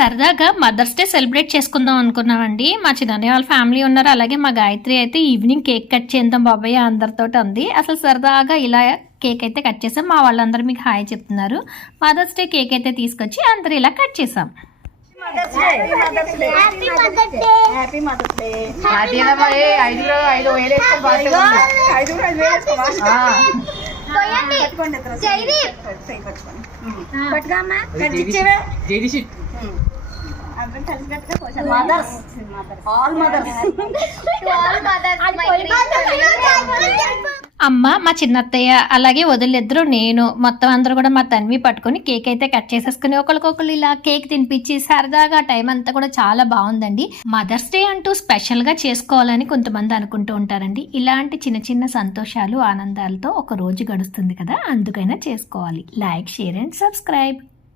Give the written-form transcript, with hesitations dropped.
సరదాగా mothers day celebrate చేసుకుందాం అనుకున్నామండి. మా చిన్నయ్య వాళ్ళ ఫ్యామిలీ ఉన్నారు. అలాగే మా గాయత్రి అయితే ఈవినింగ్ కేక్ కట్ చేద్దాం బాబాయ్ అందరితో ఉంది. అసలు సరదాగా ఇలా కేక్ అయితే కట్ చేసాం. మా వాళ్ళందరూ మీకు హాయ్ చెప్తున్నారు. మదర్స్ డే కేక్ అయితే తీసుకొచ్చి అందరూ ఇలా కట్ చేసాం. అమ్మ, మా చిన్నత్తయ్య, అలాగే వదిలిద్దరు, నేను మొత్తం అందరూ కూడా మా తన్వి పట్టుకొని కేక్ అయితే కట్ చేసేసుకుని ఒకరికొకరు ఇలా కేక్ తినిపించి సరదాగా టైం అంతా కూడా చాలా బాగుందండి. మదర్స్ డే అంటూ స్పెషల్ గా చేసుకోవాలని కొంతమంది అనుకుంటూ ఉంటారండి. ఇలాంటి చిన్న చిన్న సంతోషాలు ఆనందాలతో ఒక రోజు గడుస్తుంది కదా, అందుకైనా చేసుకోవాలి. Like, share and subscribe.